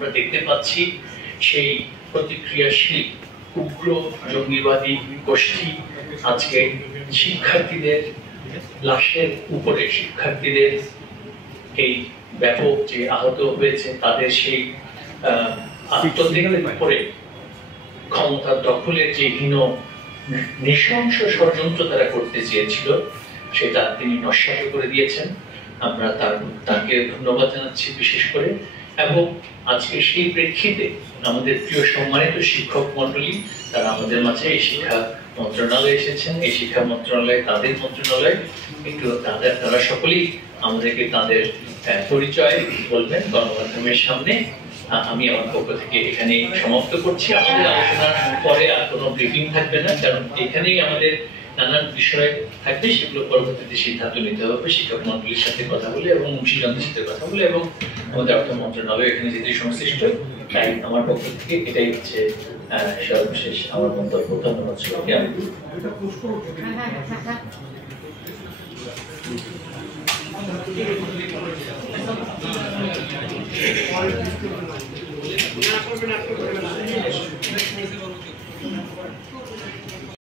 আমরা দেখতে পাচ্ছি সেই প্রতিক্রিয়াশীল উগ্র জঙ্গিবাদী গোষ্ঠী আজকে শিক্ষার্থীদের লাশের উপরে, শিক্ষার্থীদের এই ব্যাপক যে আহত হয়েছে তাদের সেই আত্মত্যাগের উপরে ক্ষমতা দখলের যে হীন নৃশংস ষড়যন্ত্র তারা করতে চেয়েছিল সেটা তিনি নস্যাৎ করে দিয়েছেন। আমরা তাকে ধন্যবাদ জানাচ্ছি বিশেষ করে। এবং আজকে সেই প্রেক্ষিতে আমাদের প্রিয় সম্মানিত শিক্ষক মন্ডলী তারা আমাদের মাঝে এই শিক্ষা মন্ত্রণালয়ে এসেছেন। এই শিক্ষা মন্ত্রণালয় তাদের মন্ত্রণালয়, একটু তারা সকলেই আমাদেরকে তাদের পরিচয় বলবেন গণমাধ্যমের সামনে। আমি আমার পক্ষ থেকে এখানে সমাপ্ত করছি। আমাদের আলোচনার পরে আর কোনো ব্রিফিং থাকবে না, কারণ এখানেই আমাদের নানান বিষয় থাকবে, সেগুলো পরবর্তীতে সিদ্ধান্ত নিতে হবে শিক্ষক মন্ডলীর সাথে কথা বলে এবং মুন্সিগঞ্জের সাথে কথা বলে এবং আমাদের অর্থ মন্ত্রণালয় এখানে যেতে সংশ্লিষ্ট। তাই আমার পক্ষ থেকে এটাই হচ্ছে সর্বশেষ আমার মন্তব্য। ধন্যবাদ সবাইকে।